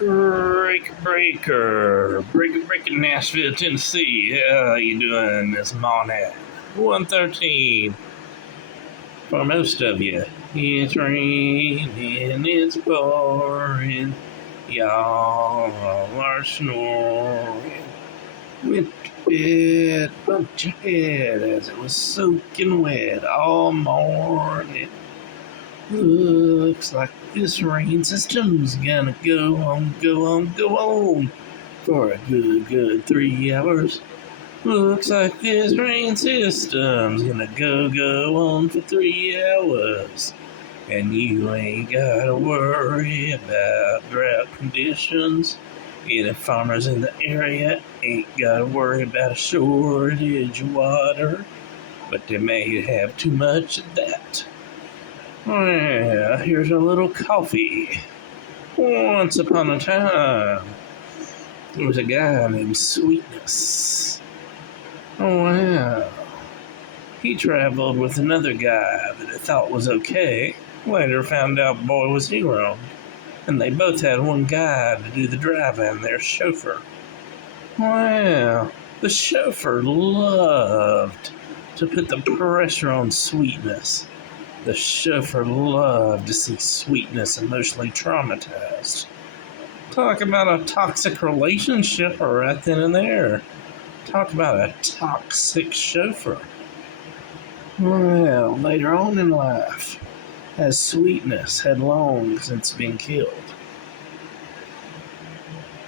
Breaker, Nashville, Tennessee. How you doing this morning? 113 for most of you. It's raining, it's pouring, y'all are snoring. Went to bed, bumped your head as it was soaking wet all morning. Looks like this rain system's gonna go on for a good 3 hours. Looks like this rain system's gonna go on for 3 hours. And you ain't gotta worry about drought conditions. Any farmers in the area ain't gotta worry about a shortage of water, but they may have too much of that. Well, here's a little coffee. Once upon a time, there was a guy named Sweetness. Oh, wow. He traveled with another guy that he thought was okay. Later found out boy was hero. And they both had one guy to do the driving, their chauffeur. Wow. The chauffeur loved to put the pressure on Sweetness. The chauffeur loved to see Sweetness emotionally traumatized. Talk about a toxic relationship right then and there. Talk about a toxic chauffeur. Well, later on in life, as Sweetness had long since been killed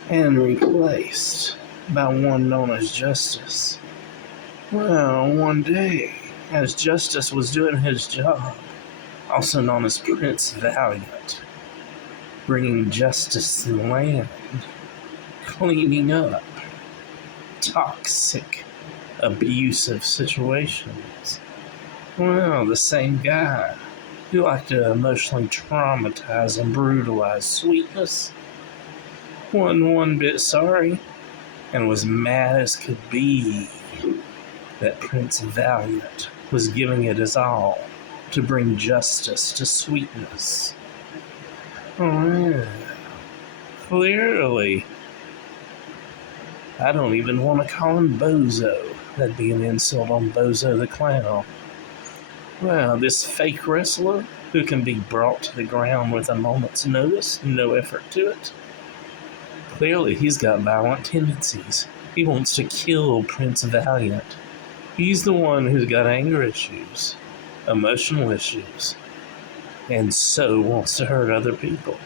and replaced by one known as Justice. Well, one day, as Justice was doing his job, also known as Prince Valiant, bringing justice to the land, cleaning up toxic, abusive situations. Well, the same guy who liked to emotionally traumatize and brutalize Sweetness wasn't one bit sorry and was mad as could be that Prince Valiant was giving it his all to bring justice to Sweetness. Oh, yeah. Clearly, I don't even want to call him Bozo. That'd be an insult on Bozo the Clown. Well, this fake wrestler who can be brought to the ground with a moment's notice, no effort to it. Clearly, he's got violent tendencies. He wants to kill Prince Valiant. He's the one who's got anger issues, emotional issues, and so wants to hurt other people.